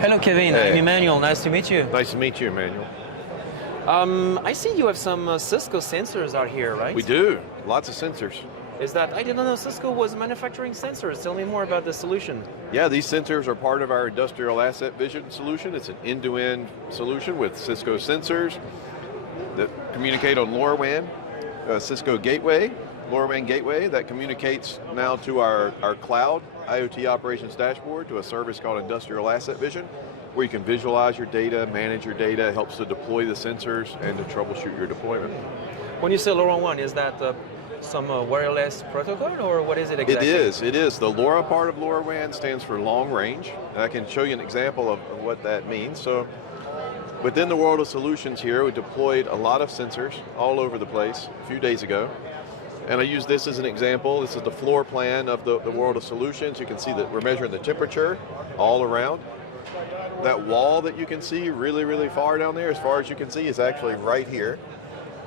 Hello, Kevin. Hey. I'm Emmanuel. Nice to meet you. Nice to meet you, Emmanuel. I see you have some Cisco sensors out here, right? We do. Lots of sensors. Is that, I didn't know Cisco was manufacturing sensors. Tell me more about the solution. Yeah, these sensors are part of our Industrial Asset Vision solution. It's an end-to-end solution with Cisco sensors that communicate on LoRaWAN, Cisco gateway, LoRaWAN gateway that communicates now to our cloud IoT Operations Dashboard to a service called Industrial Asset Vision, where you can visualize your data, manage your data, helps to deploy the sensors and to troubleshoot your deployment. When you say LoRaWAN, is that some wireless protocol, or what is it exactly? It is. The LoRa part of LoRaWAN stands for long range, and I can show you an example of what that means. So, within the world of solutions here, we deployed a lot of sensors all over the place a few days ago. And I use this as an example. This is the floor plan of the world of solutions. You can see that we're measuring the temperature all around. That wall that you can see really, really far down there, as far as you can see, is actually right here.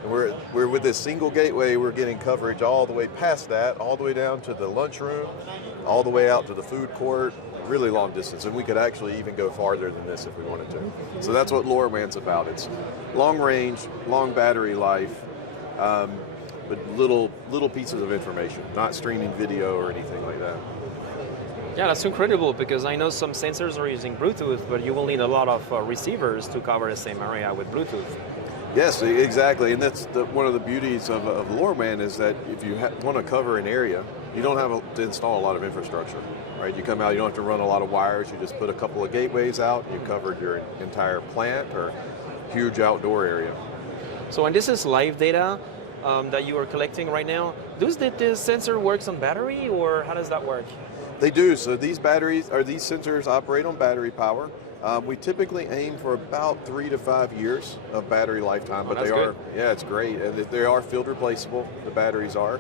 And we're with this single gateway, we're getting coverage all the way past that, all the way down to the lunchroom, all the way out to the food court, really long distance. And we could actually even go farther than this if we wanted to. So that's what LoRaWAN's about. It's long range, long battery life, but little pieces of information, not streaming video or anything like that. Yeah, that's incredible, because I know some sensors are using Bluetooth, but you will need a lot of receivers to cover the same area with Bluetooth. Yes, exactly, and that's one of the beauties of LoRaWAN is that if you want to cover an area, you don't have to install a lot of infrastructure, right? You come out, you don't have to run a lot of wires, you just put a couple of gateways out, and you covered your entire plant or huge outdoor area. So, and this is live data that you are collecting right now. Does the sensor works on battery, or how does that work? They do, so these sensors operate on battery power. We typically aim for about 3 to 5 years of battery lifetime, but it's great, and they are field replaceable, the batteries are.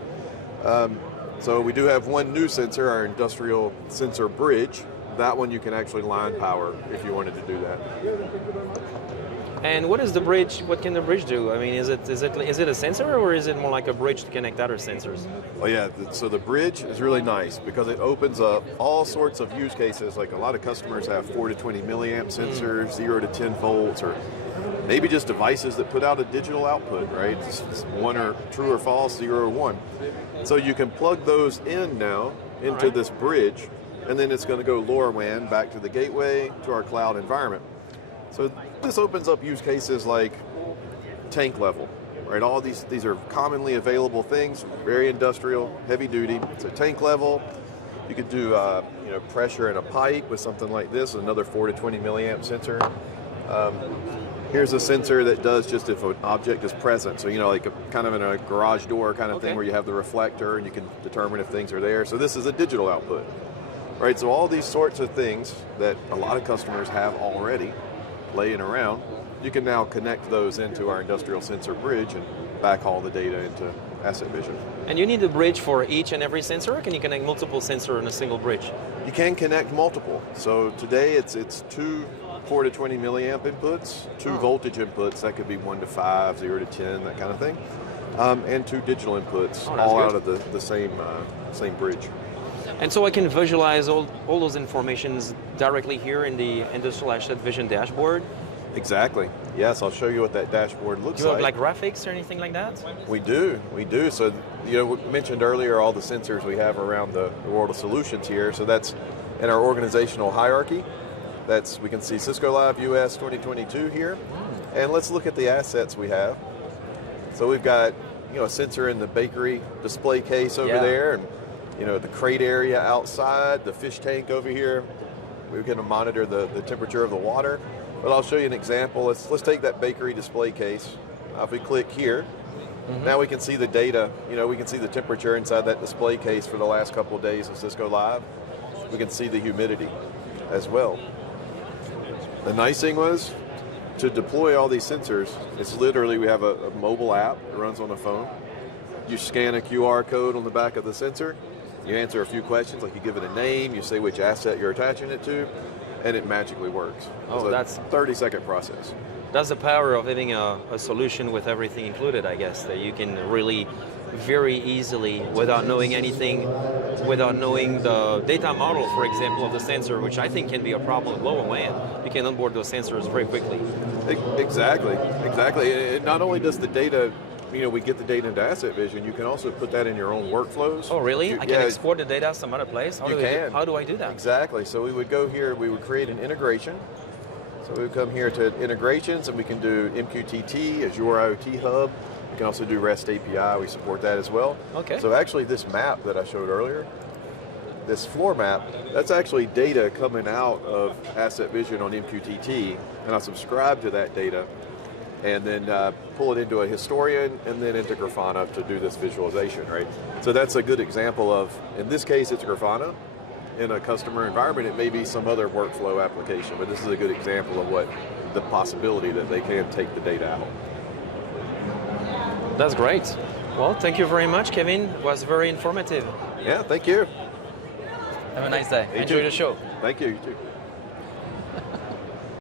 So we do have one new sensor, our industrial sensor bridge. That one you can actually line power if you wanted to do that. And what is the bridge? What can the bridge do? I mean, is it a sensor, or is it more like a bridge to connect other sensors? Oh yeah, so the bridge is really nice because it opens up all sorts of use cases. Like a lot of customers have 4 to 20 milliamp sensors, 0 to 10 volts, or maybe just devices that put out a digital output, right? It's one or true or false, 0 or 1. So you can plug those in now into this bridge, and then it's going to go LoRaWAN back to the gateway to our cloud environment. So this opens up use cases like tank level, right? All these are commonly available things, very industrial, heavy duty. So tank level, you could do pressure in a pipe with something like this, another 4 to 20 milliamp sensor. Here's a sensor that does just if an object is present. So like kind of in a garage door kind of thing where you have the reflector and you can determine if things are there. So this is a digital output, right? So all these sorts of things that a lot of customers have already laying around, you can now connect those into our industrial sensor bridge and backhaul the data into Asset Vision. And you need a bridge for each and every sensor, or can you connect multiple sensors in a single bridge? You can connect multiple. So today it's 2 4 to 20 milliamp inputs, 2 voltage inputs, that could be 1 to 5, 0 to 10, that kind of thing, and 2 digital inputs, all out of the same bridge. And so I can visualize all those informations directly here in the Industrial Asset Vision dashboard? Exactly. Yes, I'll show you what that dashboard looks like. Do you have like graphics or anything like that? We do. So, we mentioned earlier all the sensors we have around the world of solutions here. So that's in our organizational hierarchy. We can see Cisco Live US 2022 here. And let's look at the assets we have. So we've got, a sensor in the bakery display case over there, and the crate area outside, the fish tank over here. We're going to monitor the temperature of the water. But I'll show you an example. Let's take that bakery display case. If we click here, now we can see the data. We can see the temperature inside that display case for the last couple of days of Cisco Live. We can see the humidity as well. The nice thing was, to deploy all these sensors, it's literally, we have a mobile app that runs on the phone. You scan a QR code on the back of the sensor, you answer a few questions, like you give it a name, you say which asset you're attaching it to, and it magically works. That's a 30-second process. That's the power of having a solution with everything included, I guess, that you can really very easily, without knowing anything without knowing the data model, for example, of the sensor, which I think can be a problem with lower WAN. You can onboard those sensors very quickly. Exactly. And not only does the data, we get the data into Asset Vision, you can also put that in your own workflows. Oh, really? I can export the data some other place? How do I do that? Exactly. So we would go here, we would create an integration. So we would come here to integrations, and we can do MQTT, Azure IoT Hub. We can also do REST API, we support that as well. Okay. So actually this map that I showed earlier, this floor map, that's actually data coming out of Asset Vision on MQTT, and I subscribe to that data, and then pull it into a historian, and then into Grafana to do this visualization, right? So that's a good example of, in this case, it's Grafana. In a customer environment, it may be some other workflow application, but this is a good example of what the possibility that they can take the data out. That's great. Well, thank you very much, Kevin. It was very informative. Yeah, thank you. Have a nice day. You Enjoy too. the show. Thank you, you too.